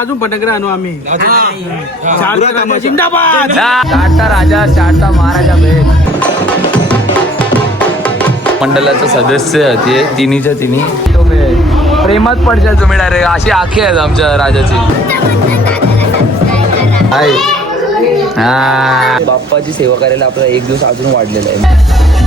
अजून फटाकडे आणू आम्ही. शारदा राजा. जिंदाबाद. महाराजा भेट. मंडळाचं सदस्य ते तिन्हीच्या तिन्ही. प्रेमात पडशाल तुम्ही डायरेक्ट अशी आखी आहेत आमच्या राजाची. हा. बाप्पाची सेवा करायला आपला एक दिवस अजून वाढलेला आहे.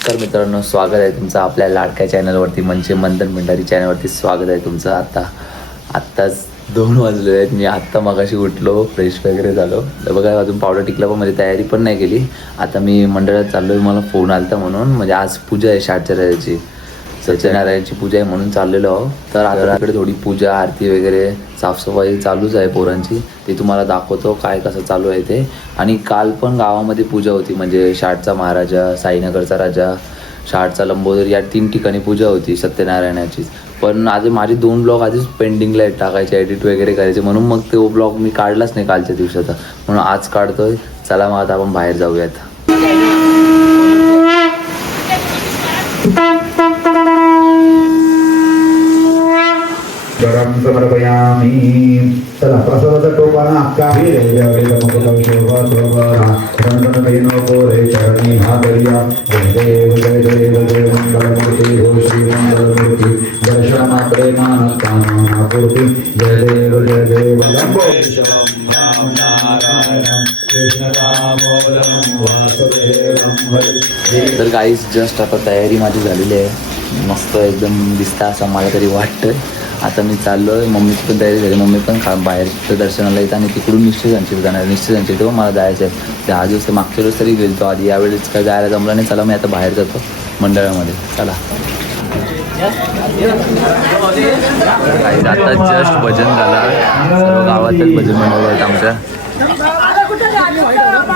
नमस्कार मित्रांनो स्वागत आहे तुमचं आपल्या लाडक्या चॅनलवरती म्हणजे मंदन भंडारी चॅनलवरती. स्वागत आहे तुमचं आता. आत्ताच दोन वाजले आहेत. मी आत्ता मगाशी उठलो फ्रेश वगैरे झालो. तर बघा अजून पावडर टिकला पण माझी तयारी पण नाही केली. आता मी मंडळात चाललो आहे मला फोन आलता म्हणून. म्हणजे आज पूजा आहे शाटच्या सत्यनारायणची पूजा आहे म्हणून चाललेलो आहो. तर आता इकडे थोडी पूजा आरती वगैरे साफसफाई चालूच आहे पोरांची. ते तुम्हाला दाखवतो काय कसं चालू आहे ते. आणि काल पण गावामध्ये पूजा होती म्हणजे शाटचा महाराजा साईनगरचा राजा शाटचा लंबोदर या तीन ठिकाणी पूजा होती सत्यनारायणाची पण आज माझे दोन ब्लॉग आधीच पेंडिंगला आहेत टाकायचे एडिट वगैरे करायचे. म्हणून मग तो ब्लॉग मी काढलाच नाही कालच्या दिवसाचा. म्हणून आज काढतोय. चला मग आता आपण बाहेर जाऊयात. गरम समर्पयामी चला प्रसादाचा टोपाना अक्का चरणी हा दर्या जय देव जय देव हो श्री मंगलमूर्ती दर्शना प्रेमानपूर्ती जय देव जय नारायण तर काहीच जस्ट आता तयारी माझी झालेली आहे. मस्त एकदम दिसता असं मला तरी वाटतं आता मी चाललो आहे मम्मीची पण तयारी झाली. मम्मी पण खा बाहेर दर्शनाला येतं आणि तिकडून निश्चितांची जाणार निश्चितांची तेव्हा मला जायचं आहे ते आज दिवस मागच्या वेळेस तरी गेलतो. आधी यावेळेस काय जायला जमलं नाही. चला मी आता बाहेर जातो मंडळामध्ये. चला. आता जस्ट भजन झाला. सर्व गावातच भजन मंडळ आहेत आमच्या.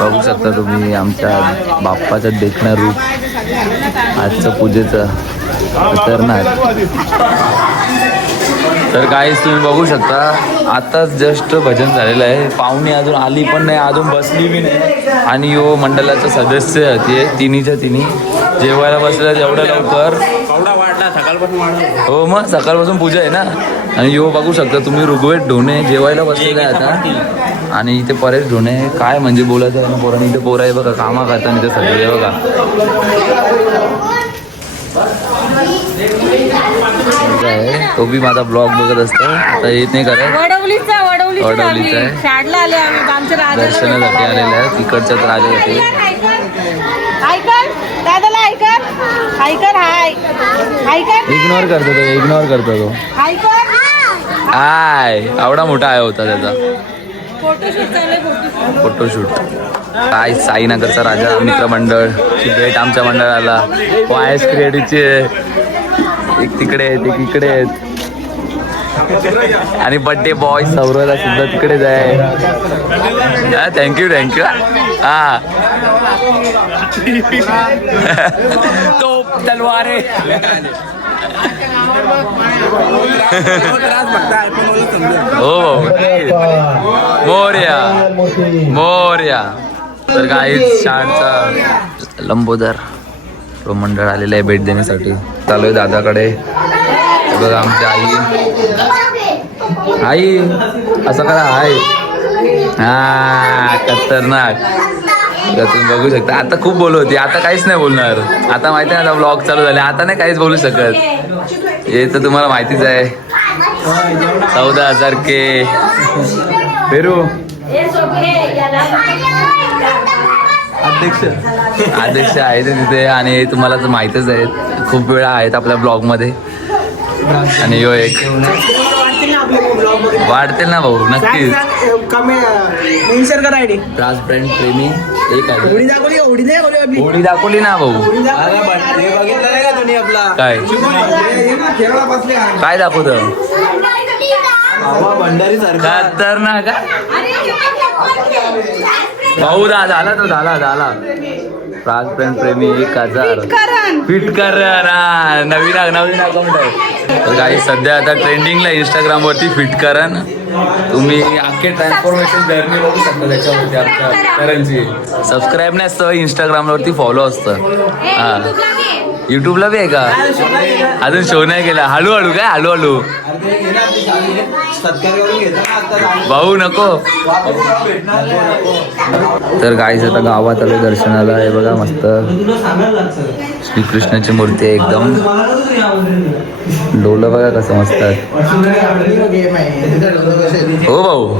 बघू शकता तुम्ही आमच्या बाप्पाचं देखणं रूप. आजचं पूजेचं खतरनाक तर काहीच तुम्ही बघू शकता आताच जस्ट भजन झालेलं आहे. पाहुणे अजून आली पण नाही अजून बसली बी नाही. आणि यो मंडळाचं सदस्य ते तिन्हीच्या तिन्ही. जेवायला बसल्या एवढ्या लवकर. हो मग सकाळपासून पूजा आहे ना? आणि यो बघू शकता तुम्ही ऋग्वेद ढोणे जेवायला बसलेले आता आणि इथे परेश ढोणे काय म्हणजे बोलायचं आहे? ना पोरांनी इथे पोरं आहे बघा कामा करताना इथे सगळे बघा. तो बी माझा ब्लॉग बघत असतो. आता येत नाही करत वडवलीचा आहे. दर्शनासाठी आलेले आहे तिकडच्याच राजासाठी इग्नोर करतो तो इग्नोर करतो तो. आय आवडा मोठा आहे होता त्याचा. फोटोशूट काय साईनगरचा राजा मित्रमंडळ भेट आमच्या मंडळाला. वायस क्रिएटिव्हची एक तिकडे आहेत एक इकडे आहेत. आणि बड्डे बॉय सौरवला सुद्धा तिकडेच आहे. थँक्यू थँक्यू हा. तो तलवारे. हो, हो, हो मोर्या. मोर्या. तर काही शाळचा लंबोदर. तो मंडळ आलेलं आहे भेट देण्यासाठी. चालू आहे दादाकडे. बघा आमची आई. आई असं करा आई. हा खतरनाक. तर तुम्ही बघू शकता. आता खूप बोलू होती. आता काहीच नाही बोलणार. आता माहिती आहे ब्लॉग चालू झाले. आता नाही काहीच बोलू शकत. हे तर तुम्हाला माहितीच आहे. चौदा हजार के. पेरू. अध्यक्ष. अध्यक्ष आहेत तिथे आणि तुम्हाला तर माहीतच आहे. खूप वेळा आहेत आपल्या ब्लॉगमध्ये. आणि यो एक. वाढतील ना भाऊ नक्कीच. ब्रँड प्रेमी. एक दाखवली नाही आपली ना भाऊ. उडी दाखवली. बघितलं नाही का तुम्ही आपला? काय? काय दाखवतं? भंडारी सारखा. खतरनाक का भाऊ झाला तो झाला झाला. प्राग फ्रेंड प्रेमी एक हजार करण फिट कर ना नवीन नवीन अकाउंट आहे तर काही सध्या आता ट्रेंडिंगला इंस्टाग्राम वरती फिट करा ना तुम्ही अख्खे ट्रान्सफॉर्मेशन जर्नी बघू शकता त्याच्यावरती आमच्या करंची सबस्क्राईब नाही असतं इंस्टाग्राम वरती फॉलो असतं हा. युट्यूबला बी आहे का? अजून शो नाही केला. हळूहळू काय? हळूहळू. भाऊ नको. तर गाईच आता गावात आलो दर्शनाला. हे बघा मस्त. श्रीकृष्णाची मूर्ती आहे एकदम. डोलं बघा कसं मस्त आहे. हो भाऊ.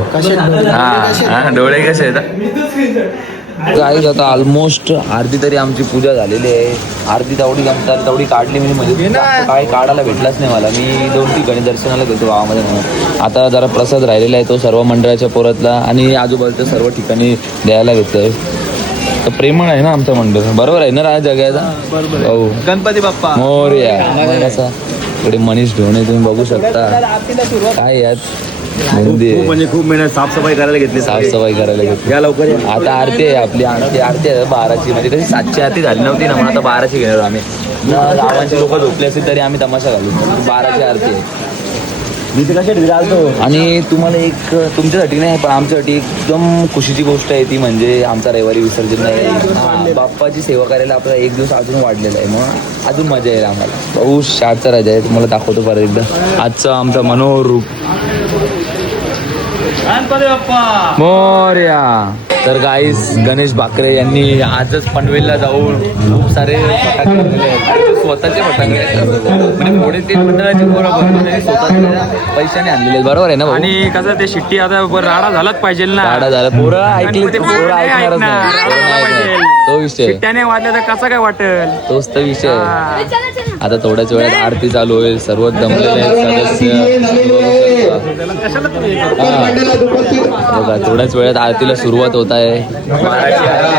हा हा डोळे कसे आहेत? गाईज आता ऑलमोस्ट आरती तरी आमची पूजा झालेली आहे. आरती तेवढी जमतात तेवढी काढली मी म्हणजे काय काढायला भेटलाच नाही मला. मी दोन ठिकाणी दर्शनाला गेलो गावामध्ये म्हणून. आता जरा प्रसाद राहिलेला आहे तो सर्व मंडळाच्या पोरातला आणि आजूबाजूच्या सर्व ठिकाणी द्यायला घेतोय. तर प्रेमळ आहे ना आमचं मंडळ. बरोबर आहे ना राज जगायचा? हो गणपती बाप्पा. मोरया. कसा? इकडे मनीष ढोणे तुम्ही बघू शकता. काय यात? मेहंदी आहे. म्हणजे खूप मेहनत साफसफाई करायला घेतली साफसफाई करायला घेतली. या लवकर या. आता आरती आहे आपली आरती आरती आहे बाराची. म्हणजे कशी सातची आरती झाली नव्हती ना म्हणून आता बाराची घेणार आम्ही. न गावांची लोक झोपले असतील तरी आम्ही तमाशा घालू. बाराची आरती आहे. मी ते कशा राहतो आणि तुम्हाला एक तुमच्यासाठी नाही पण आमच्यासाठी एकदम खुशीची गोष्ट आहे ती म्हणजे आमचा रविवारी विसर्जन नाही. हा, बाप्पाची सेवा करायला आपला एक दिवस अजून वाढलेला आहे. मग अजून मजा येईल आम्हाला. पाऊस शाळचा राजा आहे. तुम्हाला दाखवतो परत एकदा. आजचा आमचा मनोरूप. गणपती बाप्पा मोर्या तर गाईस गणेश बाकरे यांनी आजच पनवेलला जाऊन खूप सारे फटाके स्वतःचे फटाके. म्हणजे पुढे ते मंडळाचे त्यांनी स्वतःच्या पैशाने आणलेले आहेत. बरोबर आहे ना? आणि कसं ते शिट्टी आता वर राडा झालाच पाहिजे ना गाडा झाला पोरं ऐकले गणपती पोरं ऐकणारच नाही. तो विषय शिट्ट्याने वाजल्या तर कसं काय वाटेल तोच तर विषय. आता थोड्याच वेळात आरती चालू होईल सर्व दमलेले सदस्य हा. बघा थोड्याच वेळात आरतीला सुरुवात होत आहे.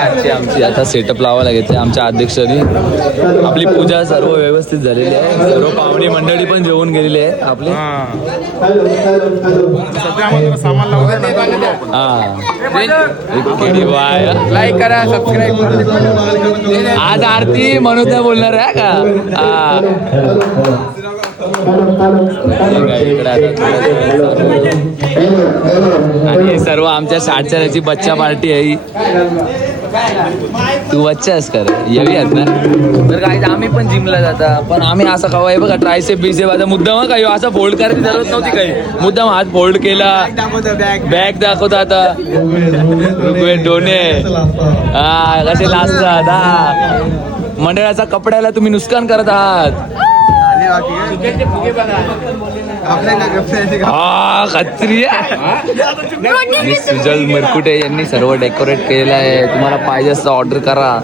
आजची आमची. आता सेटअप लावा लागेल आमच्या अध्यक्षांनी. आपली पूजा सर्व व्यवस्थित झालेली आहे. सर्व पाहुणी मंडळी पण जेवून गेलेली आहे. आपली. हा. हा. लाईक करा सबस्क्राईब करा. आज आरती म्हणून बोलणार आहे का? हा. आणि सर्व आमच्या साठचाऱ्याची बच्चा पार्टी आहे. तू बच्चा आहेस कर. आहेत ना. तर काय आम्ही पण जिमला जाता. पण आम्ही असं कवा आहे बघा ट्रायसेप बिसेप आता मुद्दाम काही. असं फोल्ड करायची जरूरत नव्हती काही. मुद्दाम हात फोल्ड केला. बॅग दाखवता आता. डोने हा कसे लाजतात हा. मंडळाचा कपड्याला तुम्ही नुकसान करत आहात. हा. आणि सुजल मरकुटे यांनी सर्व डेकोरेट केलेलं आहे. तुम्हाला पाहिजे असं ऑर्डर करा.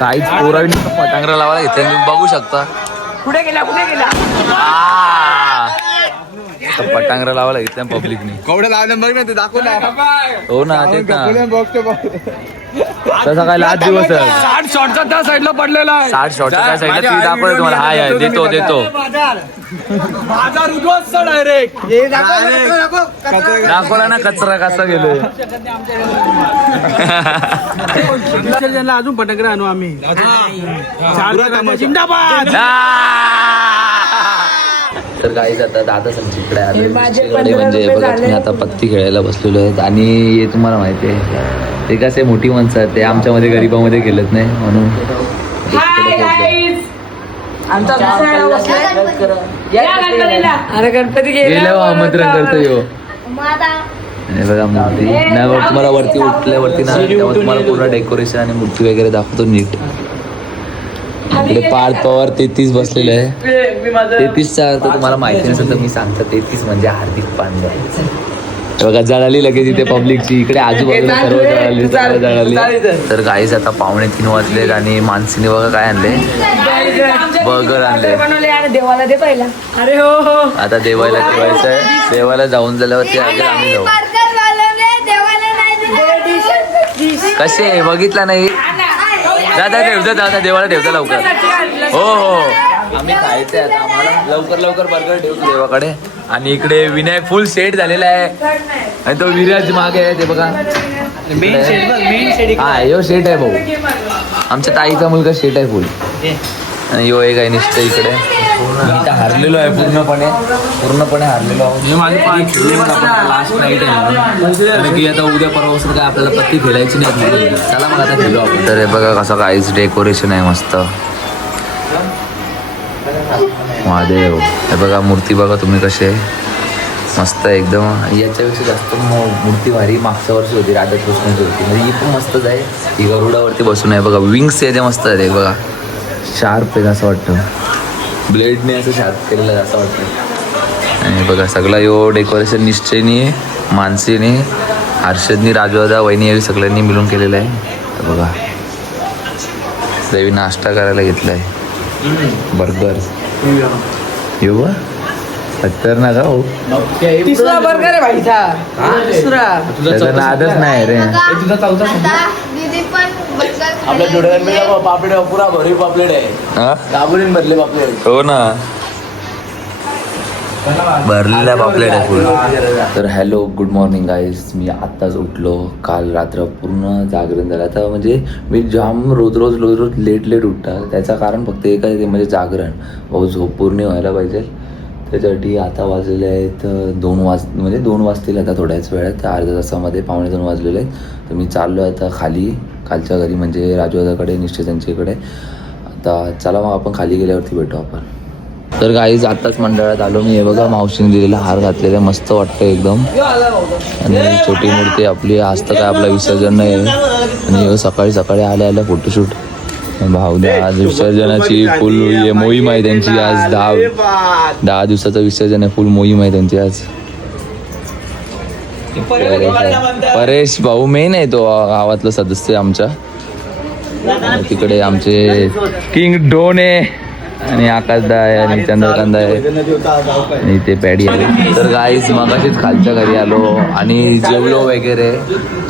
काहीच पोरांनी पटांगरा लावायला घेतले तुम्ही बघू शकता. कुठे गेला कुठे गेला? पटांगरा लावायला घेतल्या पब्लिकने कवडं लावलं बघ ना ते दाखव ना हो ना ना. तसा काय लास्ट दिवस आहे. साठ शॉटचा त्या साईडला पडलेला आहे. साठ शॉटच्या काय साईडला ती दाखवतो तुम्हाला हाय हाय देतो देतो. डायरेक्ट दाखवला ना कचरा कसा विसर्जनला अजून फटाकडे आणू आम्ही. जिंदाबाद. तर काही आता दादा संचिकडे आले. म्हणजे बघा तुम्ही आता पत्ती खेळायला बसलेलो आहेत. आणि हे तुम्हाला माहिती आहे ते कसे मोठी माणसं आहेत ते आमच्यामध्ये गरीबामध्ये गेलत नाही म्हणून अरे गणपती गेल्यावर आमंत्रण करतो यो. आणि बघा मूर्ती. नाही बघ तुम्हाला वरती उठल्यावरती ना तेव्हा तुम्हाला पूर्ण डेकोरेशन आणि मूर्ती वगैरे दाखवतो नीट. इकडे पार्थ पवार तेहतीस बसलेले आहे. तेहतीसचा अर्थ तुम्हाला माहिती नसेल तर मी सांगतो तेहतीस म्हणजे हार्दिक पांड्या. हे बघा जळाली लगेच इथे पब्लिकची. इकडे आजूबाजूला सर्व जळाली सर्व जळाली. तर गाईच आता पावणे तीन वाजलेत आणि मानसीने बघा काय आणले. बर्गर आणले. बनवले आणि देवाला दे पहिला. अरे हो हो. आता देवाला ठेवायचं आहे. देवाला जाऊन झाल्यावरती आगे आम्ही जाऊ. कसे बघितला नाही. दादा ठेवता दादा देवाला ठेवता लवकर. हो हो. आम्ही खायचंय आता आम्हाला. लवकर लवकर बर्गर ठेवतो देवाकडे. आणि इकडे विनायक फुल सेट झालेला आहे. आणि तो विराज मागे आहे ते बघा. हा यो शेट आहे भाऊ. आमच्या ताईचा मुलगा शेट आहे फुल आणि यो एक आहे निष्ठ इकडे. इथं हारलेलो आहे पूर्णपणे पूर्णपणे हारलेलो आहोत. लास्ट नाईट आहे की आता उद्या परवा काय आपल्याला पत्ती खेळायची नाही चला मग आता खेळू आपण. तर हे बघा कसं काहीच डेकोरेशन आहे मस्त. महादेव हे बघा मूर्ती बघा तुम्ही कसे. मस्त आहे एकदम. याच्यापेक्षा जास्त मूर्ती भारी मागच्या वर्षी होती राधाकृष्णाची होती. म्हणजे ही पण मस्तच आहे. ही गरुडावरती बसून आहे. बघा विंग्स याच्या मस्त आहे बघा. शार्प आहे असं वाटतं. ब्लेडने असं शार्प केलेलं आहे असं वाटतं आणि बघा सगळा यो डेकोरेशन निश्चयनी मानसीने हर्षदनी राजवादा वहिनी यावी सगळ्यांनी मिळून केलेलं आहे. तर बघा देवी नाश्ता करायला घेतला आहे बर्गर. येऊ बा ना का हो. तिसरा बर्गर आहे भाईचा दुसरा त्याचा नादच नाही रे. दीदी पण आपल्या जोड्या पापलेट पुरा भरी पापलेट आहे? दाबुरीन भरले पापलेट हो ना. भरलेला पापलेट आहे फुल. तर हॅलो गुड मॉर्निंग गाईज. मी आत्ताच उठलो. काल रात्र पूर्ण जागरण झालं. आता म्हणजे मी जाम रोज रोज रोज रोज लेट लेट उठतात त्याचं कारण फक्त एक आहे ते म्हणजे जागरण. भाऊ झोप पूर्ण व्हायला पाहिजे. त्याच्यासाठी आता वाजलेले आहेत दोन वाज म्हणजे दोन वाजतील आता थोड्याच वेळात. अर्ध्या तासामध्ये पावणे दोन वाजलेले आहेत. तर मी चाललो आहे आता खाली. खालच्या घरी म्हणजे राजवादाकडे निश्चित त्यांच्याकडे आता चला मग आपण खाली गेल्यावरती भेटू आपण. तर गाईज आत्ताच मंडळात आलो मी. हे बघा मावशीने दिलेला हार घातलेला आहे. मस्त वाटतं एकदम. आणि छोटी मूर्ती आपली आज तर काय आपलं विसर्जन नाही आहे. आणि सकाळी सकाळी आल्या आल्या फोटोशूट भाऊ द्या आज विसर्जनाची फुल मोहीम आहे त्यांची. आज दहा दहा दिवसाचं विसर्जन आहे. फुल मोहीम आहे त्यांची आज. परेश परेश भाऊ मेन आहे तो गावातला सदस्य आमच्या तिकडे आमचे किंग डोन आहे. आणि आकाशदा आहे आणि चंद्रकांत आहे. आणि ते पॅडी आहे. तर गाईज मगाशीच खालच्या घरी आलो आणि जेवलो वगैरे.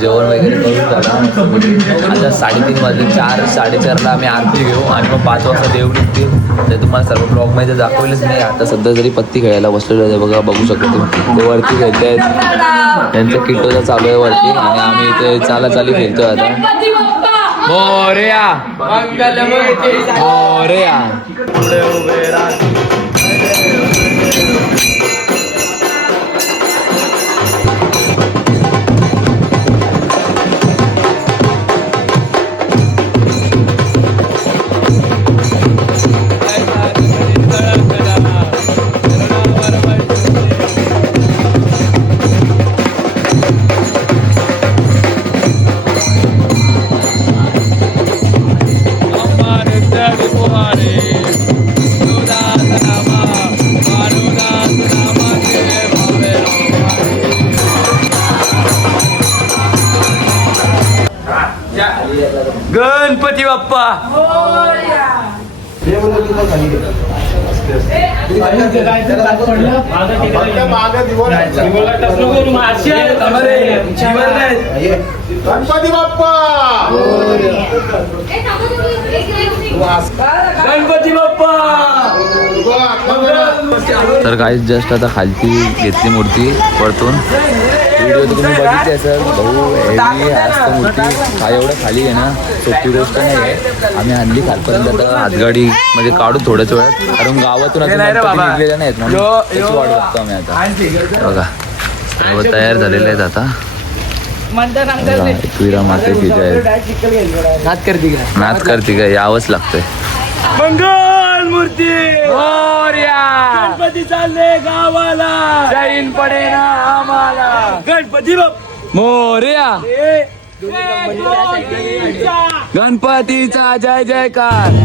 जेवण वगैरे करून झालं. आता साडेतीन वाजले. चार साडेचारला आम्ही आरती घेऊ आणि मग पाच वाजता देव निघतील. ते तुम्हाला सर्व ब्लॉगमध्ये दाखवलेच नाही. आता सध्या जरी पत्ती खेळायला बसलेलो आहे बघा बघू शकतो तुम्ही. ते वरती आहेत त्यांचं किटोचा चालू आहे वरती. आणि आम्ही इथे चाला चाली खेळतोय आता. मोरया. मोरया. गणपती बाप्पा! गणपती बाप्पा! तर काही जस्ट आता खालती घेतली मूर्ती वरतून. व्हिडिओ तर तुम्ही बघितली असेल. भाऊ हेवी असतं मूर्ती काय एवढं खाली आहे ना सोपी गोष्ट नाही आहे. आम्ही आणली खालपर्यंत आता हातगाडी म्हणजे काढू थोड्याच वेळात. कारण गावातून अजून गणपती. निघलेल्या नाहीत म्हणून त्याची वाट बघतो आम्ही आता. बघा. सर्व तयार झालेले आहेत आता. एकविरा माते की जय करते का? नाच करते काय यावंच लागतंय. मंगल मूर्ती. मोर्या. गणपती चालले गावाला. जाईन पडे ना आम्हाला. गणपती बाप्पा. मोर्या. गणपतीचा जय जयकार.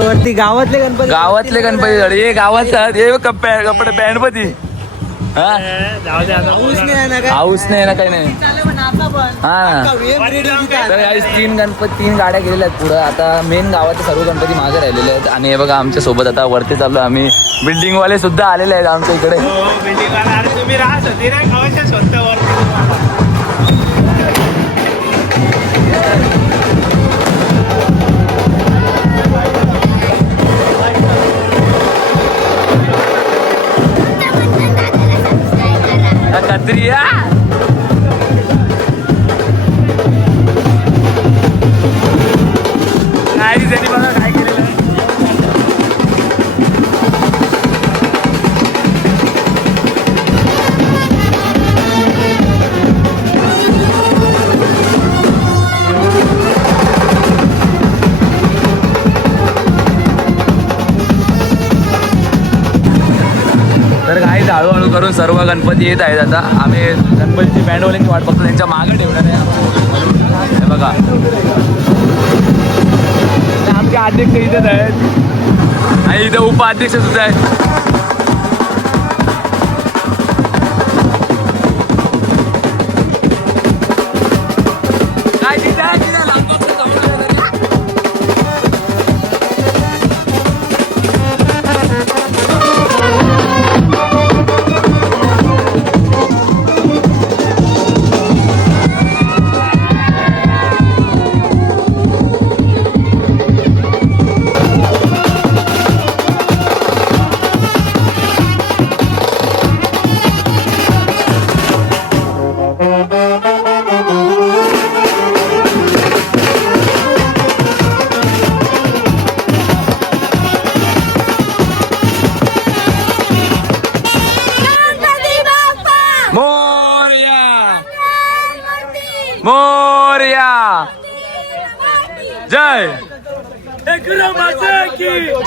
वरती गावातले गणपती गावातले गणपती झाले हे गावात हे कपडे कपडे गणपती हा? ऊस नाही आहे ना काय? हाऊस नाही ना काही नाही. हा. तर यावेळेस तीन गणपती तीन गाड्या गेलेल्या आहेत पुढं. आता मेन गावाचे सर्व गणपती मागे राहिलेले आहेत. आणि हे बघा आमच्यासोबत आता वरती चाललो आम्ही. बिल्डिंग वाले सुद्धा आलेले आहेत आमच्या इकडे. स्वतःवर कत्रिया सर्व गणपती येत आहेत आता. आम्ही गणपतीची बँडवाल्यांची वाट बघतो त्यांच्या मागे ठेवणार आहे. बघा. आमचे अध्यक्ष इथेच आहेत. आणि इथं उपाध्यक्ष सुद्धा आहेत. जय।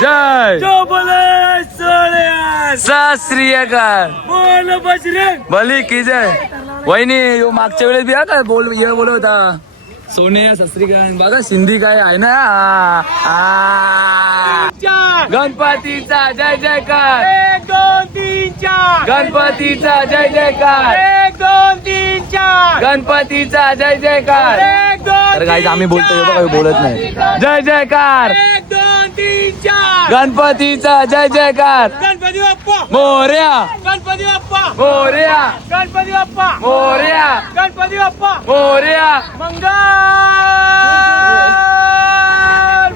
जय। जो बोले सोळ्या सत श्री अकाल। बोल बजरंग भली की जय। वहिनी यो मागच्या वेळेस बी हा का बोल ये बोलत होता सोने सस्त्रीकांत बघा सिंधी काय आहे ना. गणपतीचा जय जयकार। एक दोन तीन चार. गणपतीचा जय जयकार। एक दोन तीन चार. गणपतीचा जय जयकार। तर काही आम्ही बोलतोय बघा बोलत नाही जय जयकार. गणपतीचा जय जयकार. गणपती बाप्पा. मोर्या. गणपती बाप्पा. मोर्या. गणपती बाप्पा. मोर्या. गणपती बाप्पा. मोर्या. मंगल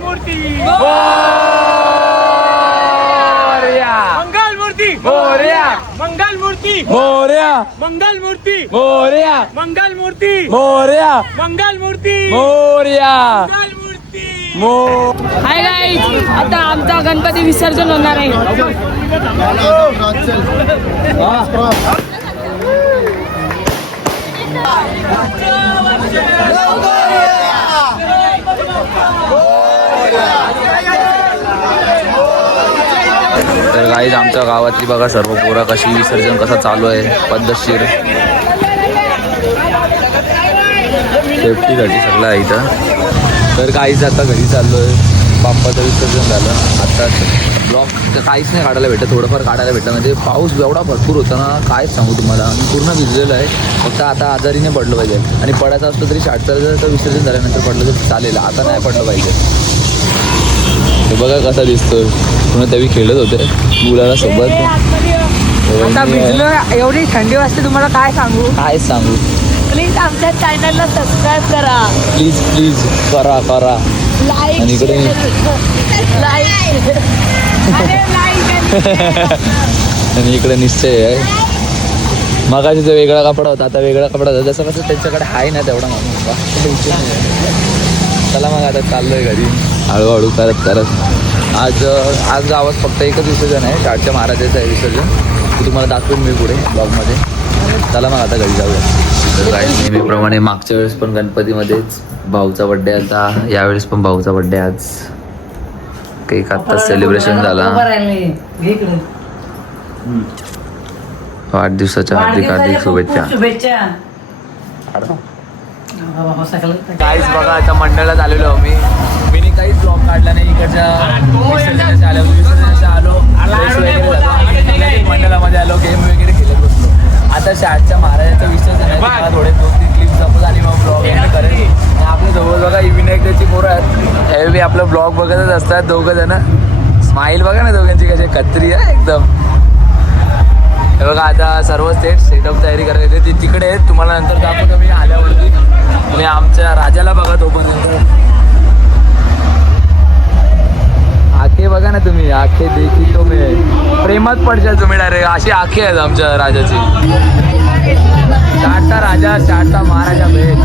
मूर्ती मोर्या. मंगल मूर्ती मोर्या. मूर्ती मोर्या। मंगल मूर्ती मोर्या। मंगल मूर्ती मोर्या। मंगल मूर्ती मोर्या। मंगल मूर्ती मो हाय गाईज आता आमचा गणपती विसर्जन होणार आहे. तर गाईज आमच्या गावातली बघा सर्व पोरा कशी विसर्जन कसं चालू आहे पद्धतशीर. सेफ्टीसाठी सगळं आहे इथं. तर काहीच आता घरी चाललो आहे बाप्पाचं विसर्जन झालं. आता ब्लॉक तर काहीच नाही काढायला भेटत थोडंफार काढायला भेटलं. म्हणजे पाऊस एवढा भरपूर होता ना कायच सांगू तुम्हाला. मी पूर्ण भिजलेलं आहे. फक्त आता आजारीने पडलं पाहिजे. आणि पडायचं असलं तरी शाटचं तर विसर्जन झाल्यानंतर पडलं तर चालेल. आता नाही पडलं पाहिजे. बघा कसा दिसतोय. पुन्हा त्यावेळी खेळत होते. मुलाला सोबत. एवढी थंडी वाजते तुम्हाला काय सांगू? काय सांगू? प्लीज आमच्या चॅनलला सबस्क्राईब करा. Please please. करा करा. लाईक आणि इकडे- आणि इकडे निश्चय आहे. मगाशी जो वेगळा कपडा होता आता वेगळा कपडा होता. जसं कसं त्यांच्याकडे आहे ना तेवढा आहे. चला मग आता चाललोय घरी. हळूहळू करत करत. आज आज गावात फक्त एकच विसर्जन आहे शाळच्या महाराजाचं आहे विसर्जन. ते तुम्हाला दाखवेन मी पुढे ब्लॉगमध्ये चला मग आता घरी जाऊया. नेहमीप्रमाणे मागच्या वेळेस पण गणपतीमध्येच भाऊचा बड्डे आता यावेळेस पण भाऊचा बड्डे आज. केक आत्ताच सेलिब्रेशन झाला. वाढदिवसाच्या हार्दिक हार्दिक शुभेच्छा. शुभेच्छा. काहीच बघा आता मंडळात आलेलो मी. काढला नाही इकडच्या विसर्जनाच्या आलो विसर्जनाच्या वगैरे झालो. मंडळामध्ये आलो गेम वगैरे खेळत बसलो. आता शाळेच्या महाराजाचं विसर्जन आहे तुम्हाला थोडे दोन तीन क्लिप जपत आणि मग ब्लॉग एंड करेल. आपल्या जवळ बघा ही विनायकाची पोरं आहेत. हे बी आपलं ब्लॉग बघतच असतात दोघं जण. स्माईल बघा ना दोघांची कशी कत्री आहे एकदम. हे बघा आता सर्व स्टेट सेटअप तयारी करायला येते. ती तिकडे आहेत. तुम्हाला नंतर दाखवतो मी आल्यावरती. तुम्ही आमच्या राजाला बघा तोपर्यंत. आखे बघा ना तुम्ही आखे देखी तुम्ही प्रेमात पडशाल तुम्ही डायरेक्ट. अशी आखे आहेत आमच्या राजाची. टाटा राजा टाटा महाराजा भेट.